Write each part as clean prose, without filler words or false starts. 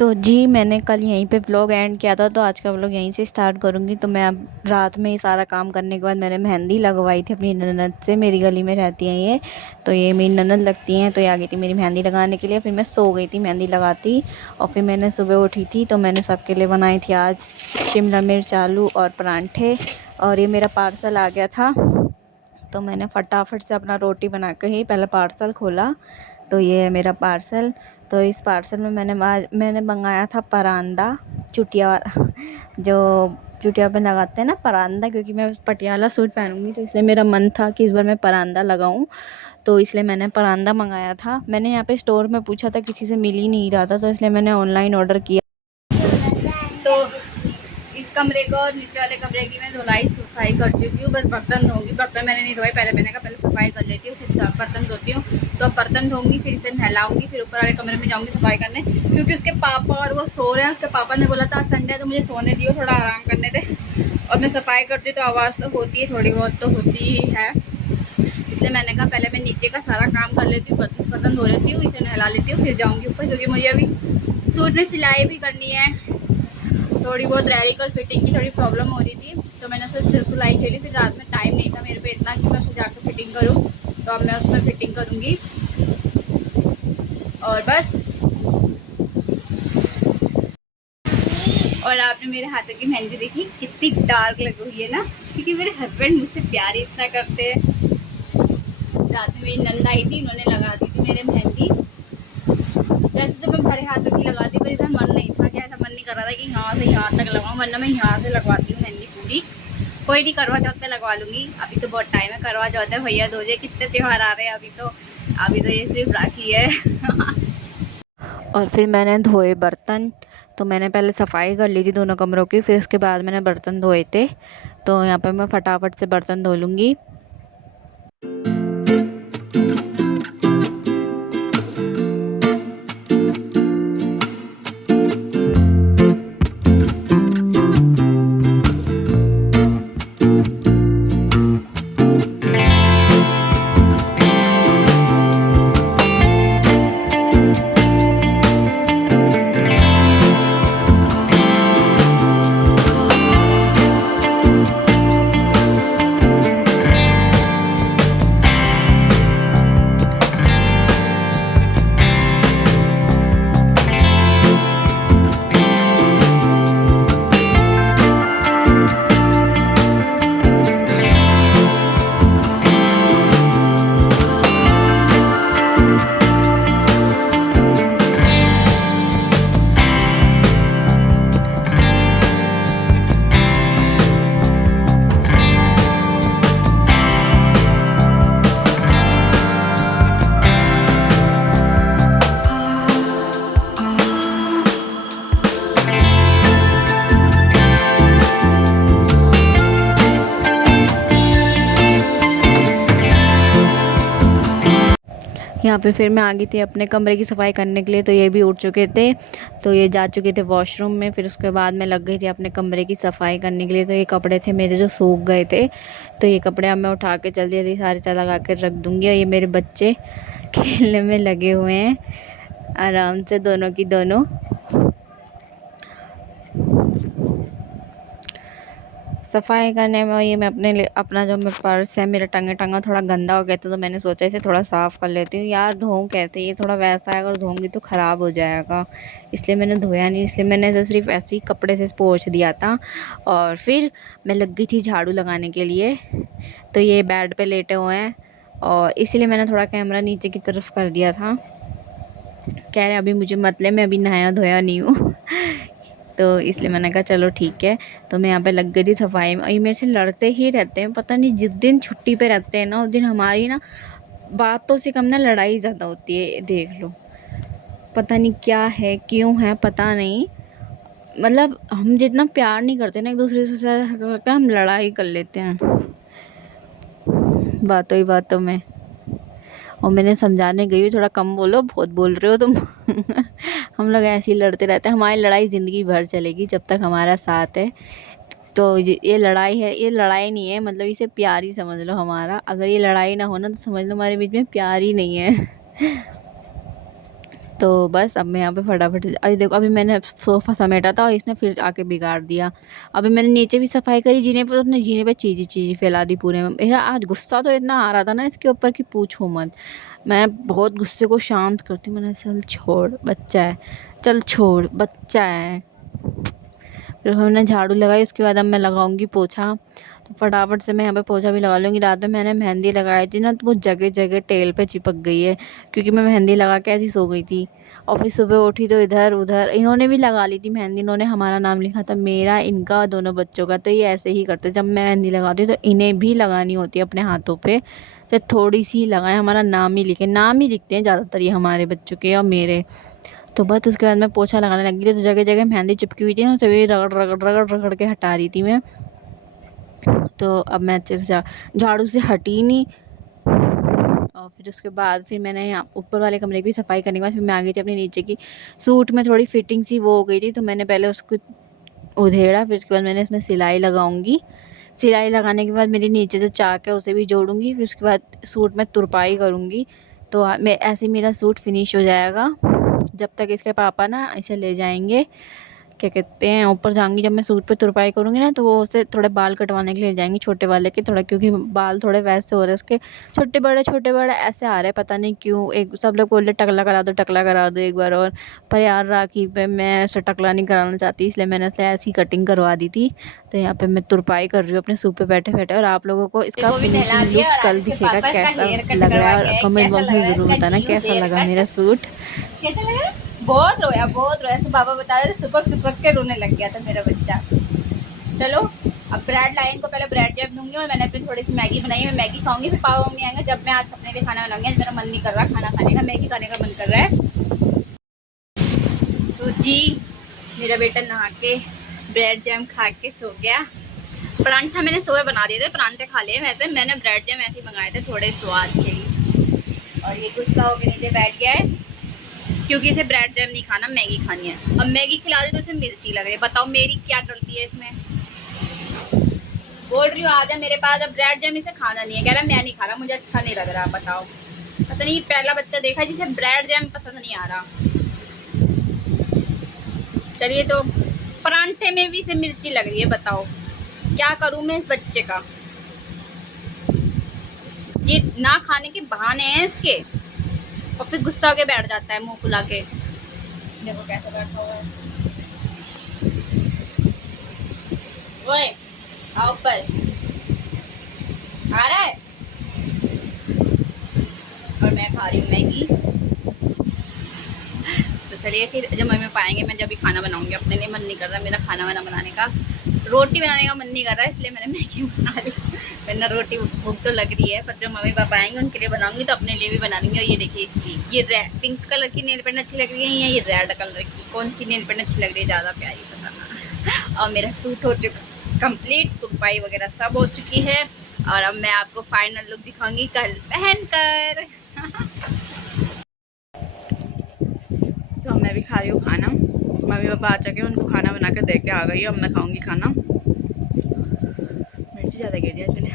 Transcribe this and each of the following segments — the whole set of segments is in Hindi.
तो जी मैंने कल यहीं पे व्लॉग एंड किया था, तो आज का व्लॉग यहीं से स्टार्ट करूँगी। तो मैं अब रात में ही सारा काम करने के बाद मैंने मेहंदी लगवाई थी अपनी ननद से। मेरी गली में रहती हैं ये, तो ये मेरी ननद लगती हैं। तो ये आ गई थी मेरी मेहंदी लगाने के लिए। फिर मैं सो गई थी मेहंदी लगाती, और फिर मैंने सुबह उठी थी तो मैंने सबके लिए बनाई थी आज शिमला मिर्च, आलू और परांठे। और ये मेरा पार्सल आ गया था, तो मैंने फटाफट से अपना रोटी बना के ही पहले पार्सल खोला। तो ये है मेरा पार्सल। तो इस पार्सल में मैंने मंगाया था परांदा, चुटिया वाला जो चुटिया पे लगाते हैं ना परांदा, क्योंकि मैं पटियाला सूट पहनूंगी तो इसलिए मेरा मन था कि इस बार मैं परांदा लगाऊं। तो इसलिए मैंने परांदा मंगाया था। मैंने यहाँ पे स्टोर में पूछा था, किसी से मिल ही नहीं रहा था, तो इसलिए मैंने ऑनलाइन ऑर्डर किया। तो इस कमरे को और नीचे वाले कमरे की मैं धुलाई सफाई कर चुकी हूँ। बस बर्तन धोंगी। बर्तन मैंने नहीं धोए, पहले मैंने कहा पहले सफाई कर लेती हूँ फिर बर्तन धोती हूँ। तो अब बर्तन धोंगी, फिर इसे नहलाऊंगी, फिर ऊपर वाले कमरे में जाऊँगी सफाई करने, क्योंकि उसके पापा और वो सो रहे हैं। उसके पापा ने बोला था आज संडे तो मुझे सोने दियो, थोड़ा आराम करने दे। और मैं सफाई करती हूँ तो आवाज़ तो होती है, थोड़ी बहुत तो होती ही है। इसलिए मैंने कहा पहले मैं नीचे का सारा काम कर लेती हूँ, बर्तन धो लेती हूँ, इसे नहला लेती हूँ, फिर जाऊँगी ऊपर, क्योंकि मुझे अभी सूट में सिलाई भी करनी है। थोड़ी बहुत रेडिकल फिटिंग की थोड़ी प्रॉब्लम हो रही थी, तो मैंने उसे सिलाई खेली। फिर रात में टाइम नहीं था मेरे पे इतना कि मैं उसे जाकर फिटिंग करूँ, तो अब मैं उसमें फिटिंग करूँगी। और बस, और आपने मेरे हाथों की मेहंदी देखी कितनी डार्क लगी हुई है ना, क्योंकि मेरे हस्बैंड मुझसे प्यार ही इतना करते हैं। रात में मेरी नंद आई थी, उन्होंने लगा दी थी मेरे मेहंदी। वैसे तो मैं भरे हाथों की लगाती, पर इतना मन नहीं था कि ऐसा मन नहीं कर रहा था कि यहाँ से यहाँ तक लगाऊँ, वरना मैं यहाँ से लगवाती हूँ मेहंदी पूरी। कोई नहीं, करवा चौथ पे लगवा लूँगी। अभी तो बहुत टाइम है, करवा चौथ है, भैया दूज, कितने त्यौहार आ रहे हैं। अभी तो ये सिर्फ राखी है। और फिर मैंने धोए बर्तन। तो मैंने पहले सफाई कर ली थी दोनों कमरों की, फिर उसके बाद मैंने बर्तन धोए थे। तो यहाँ पे मैं फटाफट से बर्तन धो लूँगी। यहाँ पे फिर मैं आ गई थी अपने कमरे की सफाई करने के लिए। तो ये भी उठ चुके थे, तो ये जा चुके थे वॉशरूम में। फिर उसके बाद मैं लग गई थी अपने कमरे की सफाई करने के लिए। तो ये कपड़े थे मेरे जो सूख गए थे, तो ये कपड़े अब मैं उठा के चल दी थी, सारे तह लगा के रख दूँगी। और ये मेरे बच्चे खेलने में लगे हुए हैं आराम से, दोनों की दोनों। सफाई करने में ये मैं अपने लिए अपना जो मेरा पर्स है, मेरा टंगा थोड़ा गंदा हो गया था, तो मैंने सोचा इसे थोड़ा साफ़ कर लेती हूँ। यार धोऊं कैसे, ये थोड़ा वैसा है, अगर धोऊंगी तो ख़राब हो जाएगा, इसलिए मैंने धोया नहीं। इसलिए मैंने तो सिर्फ ऐसे ही कपड़े से पोंछ दिया था। और फिर मैं लग गई थी झाड़ू लगाने के लिए। तो ये बेड पे लेटे हुए हैं, और इसीलिए मैंने थोड़ा कैमरा नीचे की तरफ कर दिया था। कह रहे अभी मुझे मत ले, मैं अभी नहाया धोया नहीं हूँ। तो इसलिए मैंने कहा चलो ठीक है। तो मैं यहाँ पे लग गई थी सफाई में। और ये मेरे से लड़ते ही रहते हैं, पता नहीं जिस दिन छुट्टी पे रहते हैं ना, उस दिन हमारी ना बातों से कम ना लड़ाई ज़्यादा होती है। देख लो, पता नहीं क्या है, क्यों है पता नहीं। मतलब हम जितना प्यार नहीं करते ना एक दूसरे से, लगता है हम लड़ाई कर लेते हैं बातों ही बातों में। और मैंने समझाने गई, थोड़ा कम बोलो, बहुत बोल रहे हो तुम। हम लोग ऐसे ही लड़ते रहते हैं, हमारी लड़ाई ज़िंदगी भर चलेगी जब तक हमारा साथ है। तो ये लड़ाई है, ये लड़ाई नहीं है, मतलब इसे प्यार ही समझ लो हमारा। अगर ये लड़ाई ना हो ना, तो समझ लो हमारे बीच में प्यार ही नहीं है। तो बस अब मैं यहाँ पे फटाफट, अरे देखो अभी मैंने सोफ़ा समेटा था और इसने फिर आके बिगाड़ दिया। अभी मैंने नीचे भी सफाई करी जीने पे, उसने जीने पे चीज़ी चीज़ी फैला दी पूरे में। मेरा आज गुस्सा तो इतना आ रहा था ना इसके ऊपर कि पूछो मत। मैं बहुत गुस्से को शांत करती हूँ, मैंने चल छोड़ बच्चा है, चल छोड़ बच्चा है। फिर हमने झाड़ू लगाई, उसके बाद अब मैं लगाऊंगी पोछा। तो फटाफट से मैं यहाँ पे पोछा भी लगा लूँगी। रात में मैंने मेहंदी लगाई थी ना, तो वो जगह जगह टेल पे चिपक गई है, क्योंकि मैं मेहंदी लगा के ऐसी सो गई थी। और फिर सुबह उठी तो इधर उधर इन्होंने भी लगा ली थी मेहंदी। इन्होंने हमारा नाम लिखा था, मेरा, इनका, दोनों बच्चों का। तो ये ऐसे ही करते, जब मैं मेहंदी लगाती हूँ तो इन्हें भी लगानी होती है अपने हाथों पे, चाहे थोड़ी सी लगाएं, हमारा नाम ही लिखे। नाम ही लिखते हैं ज़्यादातर ये हमारे बच्चों के और मेरे। तो बस उसके बाद मैं पोछा लगाने लगी थी, तो जगह जगह मेहंदी चिपकी हुई थी ना, सभी रगड़ रगड़ रगड़ रगड़ के हटा रही थी मैं। तो अब मैं अच्छे से झाड़ू से हटी नहीं। और फिर उसके बाद फिर मैंने यहाँ ऊपर वाले कमरे की सफाई करने के बाद फिर मैं आ गई थी अपने नीचे की। सूट में थोड़ी फिटिंग सी वो हो गई थी, तो मैंने पहले उसको उधेड़ा, फिर उसके बाद मैंने इसमें सिलाई लगाऊंगी। सिलाई लगाने के बाद मेरी नीचे जो चाक है उसे भी जोड़ूंगी, फिर उसके बाद सूट में तुरपाई करूँगी। तो मैं ऐसे ही मेरा सूट फिनिश हो जाएगा, जब तक इसके पापा ना इसे ले जाएंगे, क्या कहते हैं, ऊपर जाऊंगी। जब मैं सूट पे तुरपाई करूँगी ना, तो वो उसे थोड़े बाल कटवाने के लिए ले जाएंगी, छोटे वाले के थोड़ा, क्योंकि बाल थोड़े वैसे हो रहे हैं उसके, छोटे बड़े ऐसे आ रहे हैं, पता नहीं क्यों। एक सब लोग बोल रहे टकला करा दो एक बार और। पर यार राखी पे मैं उसे टकला नहीं कराना चाहती, इसलिए मैंने उसे ऐसी कटिंग करवा दी थी। तो यहाँ पे मैं तुरपाई कर रही हूँ अपने सूट पे बैठे बैठे, और आप लोगों को इसका फिनिशिंग लुक कल दिखेगा कैसा लग रहा है, और कमेंट बॉक्स में ज़रूर बताना कैसा लगा मेरा सूट। कैसा लगा? बहुत रोया। तो पापा बता रहे थे सुबह सुबह के रोने लग गया था मेरा बच्चा। चलो अब ब्रेड लाए, इनको पहले ब्रेड जैम दूंगी, और मैंने अपनी थोड़ी सी मैगी बनाई है, मैं मैगी खाऊंगी। फिर पापा मम्मी आएंगे, जब मैं आज अपने लिए खाना बनाऊंगी। आज मेरा मन नहीं कर रहा खाना खाने का, मैगी खाने का मन कर रहा है। तो जी मेरा बेटा नहा के ब्रेड जैम खा के सो गया। परांठा मैंने सुबह बना दिए थे, परांठे खा लिए। वैसे मैंने ब्रेड जैम ऐसे ही मंगाए थे थोड़े स्वाद के लिए। और ये गुस्सा होकर नीचे बैठ गया है, क्योंकि इसे ब्रेड जैम नहीं खाना, मैगी खानी है। अब मैगी खिला रही तो इसे मिर्ची लग रही है। बताओ मेरी क्या गलती है इसमें? बोल रही हूँ आजा मेरे पास, अब ब्रेड जैम इसे खाना नहीं है। कह रहा मैं नहीं खा रहा, मुझे अच्छा नहीं लग रहा। बताओ, पता नहीं पहला बच्चा देखा है जिसे ब्रेड जैम पसंद नहीं आ रहा। चलिए, तो परांठे में भी इसे मिर्ची लग रही है। बताओ क्या करूँ मैं इस बच्चे का? ये ना खाने के बहाने हैं इसके, और फिर गुस्सा होके बैठ जाता है मुंह फुला के। देखो कैसे बैठा हुआ है। ओए आओ ऊपर, आ रहा है। और मैं खा रही हूँ मैगी। तो चलिए फिर जब मम्मी पाएंगे, मैं जब भी खाना बनाऊंगी। अपने लिए मन नहीं कर रहा मेरा खाना वाना बनाने का, रोटी बनाने का मन नहीं कर रहा है, इसलिए मैंने मैगी बना ली। वरना रोटी भूख तो लग रही है, पर जब मम्मी पापा आएंगे उनके लिए बनाऊंगी, तो अपने लिए भी बना लूँगी। और ये देखिए, ये पिंक कलर की नेल पेंट अच्छी लग रही है, या ये रेड कलर की, कौन सी नेल पेंट अच्छी लग रही है ज़्यादा प्यारी, बताना। और मेरा सूट हो चुका कंप्लीट, तुरपाई वगैरह सब हो चुकी है। और अब मैं आपको फाइनल लुक दिखाऊंगी कल पहन कर। तो मैं भी खा रही हूँ खाना। मम्मी पापा आ चुके हैं, उनको खाना बना कर दे के आ गई। अब मैं खाऊंगी खाना। मिर्ची ज़्यादा गिर दिया मैंने।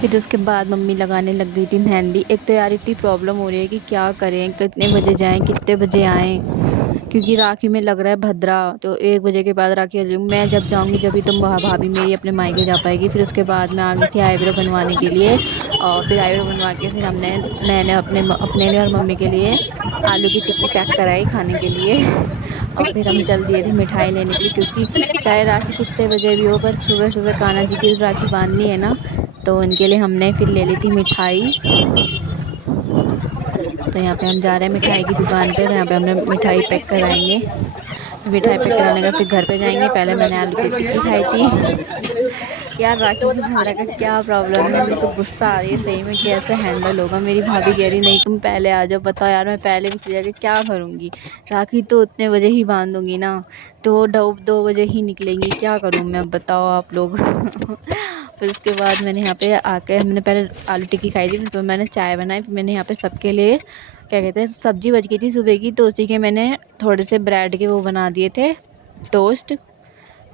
फिर उसके बाद मम्मी लगाने लग गई थी मेहंदी। एक तो यार इतनी प्रॉब्लम हो रही है कि क्या करें, कितने बजे जाएं, कितने बजे आएँ, क्योंकि राखी में लग रहा है भद्रा। तो 1 बजे के बाद राखी आ जाऊँगी मैं, जब जाऊँगी जब ही तुम भाभी मेरी अपने मायके जा पाएगी। फिर उसके बाद मैं आ गई थी आईब्रो बनवाने के लिए, और फिर आईब्रो बनवा के फिर मैंने अपने लिए और मम्मी के लिए आलू की टिक्की पैक कराई खाने के लिए। और फिर हम चल दिए थे मिठाई लेने के लिए, क्योंकि चाहे राखी कितने बजे भी हो, पर सुबह सुबह कान्हा जी की राखी बांधनी है ना, तो उनके लिए हमने फिर ले ली थी मिठाई। तो यहाँ पे हम जा रहे हैं मिठाई की दुकान पे, तो यहाँ पे हमने मिठाई पैक कराएंगे। मिठाई पैक कराने का फिर घर पे जाएंगे। पहले मैंने आलू की टिक्की खाई थी। यार राखी की भंडा का क्या प्रॉब्लम है, मुझे तो गुस्सा आ रही है सही में, कैसे हैंडल होगा। मेरी भाभी कह रही नहीं तुम पहले आ जाओ। बताओ यार मैं पहले भी जाके क्या करूँगी, राखी तो उतने बजे ही बांधूंगी ना, तो 2 बजे ही निकलेंगी, क्या करूँ मैं, अब बताओ आप लोग। फिर उसके बाद मैंने यहाँ पे आके, हमने पहले आलू टिक्की खाई थी, फिर मैंने चाय बनाई, फिर मैंने यहाँ पे सबके लिए, क्या कहते हैं, सब्जी बच गई थी सुबह की, तो उसी के मैंने थोड़े से ब्रेड के वो बना दिए थे टोस्ट।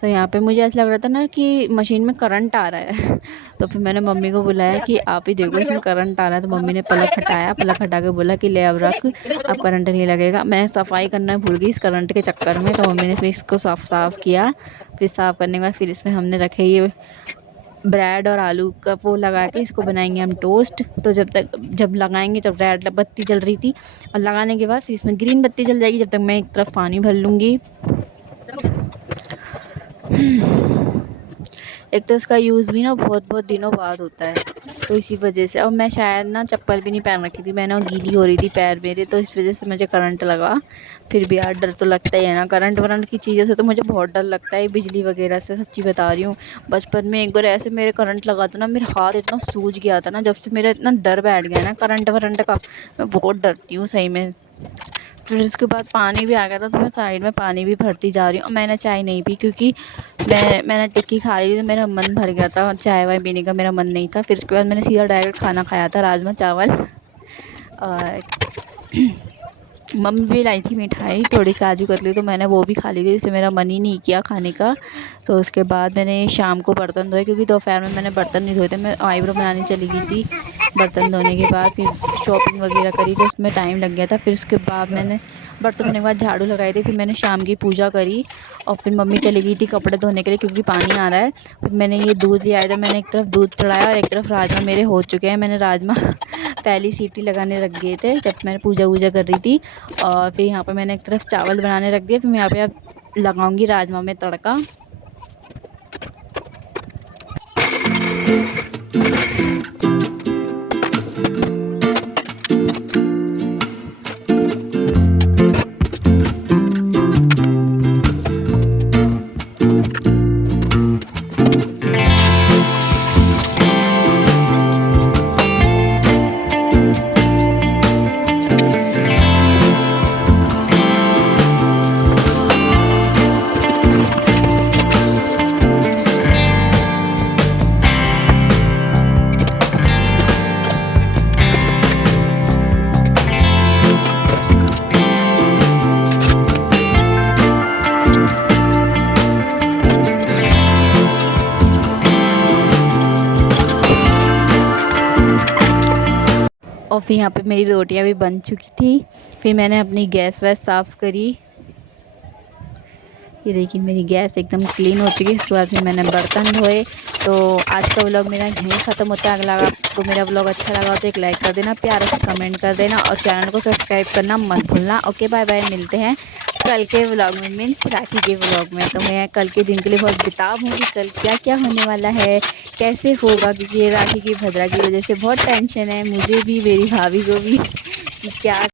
तो यहाँ पे मुझे ऐसा लग रहा था ना कि मशीन में करंट आ रहा है तो फिर मैंने मम्मी को बुलाया कि आप ही देखो इसमें करंट आ रहा है। तो मम्मी ने पलक हटाया, पलक हटा के बोला कि ले अब रख, अब करंट नहीं लगेगा। मैं सफाई करना भूल गई इस करंट के चक्कर में, तो मम्मी ने फिर इसको साफ़ किया। फिर साफ़ करने के बाद फिर इसमें हमने रखे ये ब्रेड और आलू का वो लगा के इसको बनाएंगे हम टोस्ट। तो जब लगाएंगे, जब रेड बत्ती जल रही थी और लगाने के बाद फिर इसमें ग्रीन बत्ती जल जाएगी। जब तक मैं एक तरफ पानी भर लूँगी। एक तो इसका यूज़ भी ना बहुत दिनों बाद होता है, तो इसी वजह से। और मैं शायद ना चप्पल भी नहीं पहन रखी थी, मैंने गीली हो रही थी पैर मेरे, तो इस वजह से मुझे करंट लगा। फिर भी यार डर तो लगता ही है ना, करंट वरंट की चीज़ों से तो मुझे बहुत डर लगता है, बिजली वगैरह से, सच्ची बता रही हूँ। बचपन में एक बार ऐसे मेरे करंट लगा था ना, मेरा हाथ इतना सूज गया था ना, जब से मेरा इतना डर बैठ गया ना करंट वरंट का। मैं बहुत डरती हूँ सही में। फिर इसके बाद पानी भी आ गया था, तो मैं साइड में पानी भी भरती जा रही हूँ। और मैंने चाय नहीं पी क्योंकि मैंने टिक्की खा ली थी, तो मेरा मन भर गया था, चाय वाय पीने का मेरा मन नहीं था। फिर उसके बाद मैंने सीधा डायरेक्ट खाना खाया था, राजमा चावल। और मम्मी भी लाई थी मिठाई, थोड़ी काजू कतली, तो मैंने वो भी खा ली थी, इससे मेरा मन ही नहीं किया खाने का। तो उसके बाद मैंने शाम को बर्तन धोए, क्योंकि दोपहर में मैंने बर्तन नहीं धोए थे, मैं आईब्रो बनाने चली गई थी। बर्तन धोने के बाद फिर शॉपिंग वगैरह करी, तो उसमें टाइम लग गया था। फिर उसके बाद मैंने बर्तन धोने के बाद झाड़ू लगाई थी, फिर मैंने शाम की पूजा करी। और फिर मम्मी चली गई थी कपड़े धोने के लिए, क्योंकि पानी आ रहा है। फिर मैंने ये दूध ले आया था, मैंने एक तरफ दूध चढ़ाया और एक तरफ राजमा मेरे हो चुके हैं। मैंने राजमा पहली सीटी लगाने रख दिए थे जब मैंने पूजा वूजा कर रही थी। और फिर यहाँ पे मैंने एक तरफ चावल बनाने रख दिए, फिर मैं यहाँ पे अब लगाऊंगी राजमा में तड़का। और फिर यहाँ पे मेरी रोटियाँ भी बन चुकी थी। फिर मैंने अपनी गैस वैस साफ़ करी। ये देखिए मेरी गैस एकदम क्लीन हो चुकी है। उसके बाद फिर मैंने बर्तन धोए। तो आज का व्लॉग मेरा यहीं ख़त्म होता है। अगला आपको मेरा व्लॉग अच्छा लगा तो एक लाइक कर देना, प्यारा से कमेंट कर देना और चैनल को सब्सक्राइब करना मत भूलना। ओके बाय बाय, मिलते हैं कल के व्लॉग में, मीन्स राखी के व्लॉग में। तो मैं कल के दिन के लिए बहुत बेताब हूँ कि कल क्या क्या होने वाला है, कैसे होगा, क्योंकि ये राखी की भद्रा की वजह से बहुत टेंशन है मुझे भी, मेरी भाभी को भी, कि क्या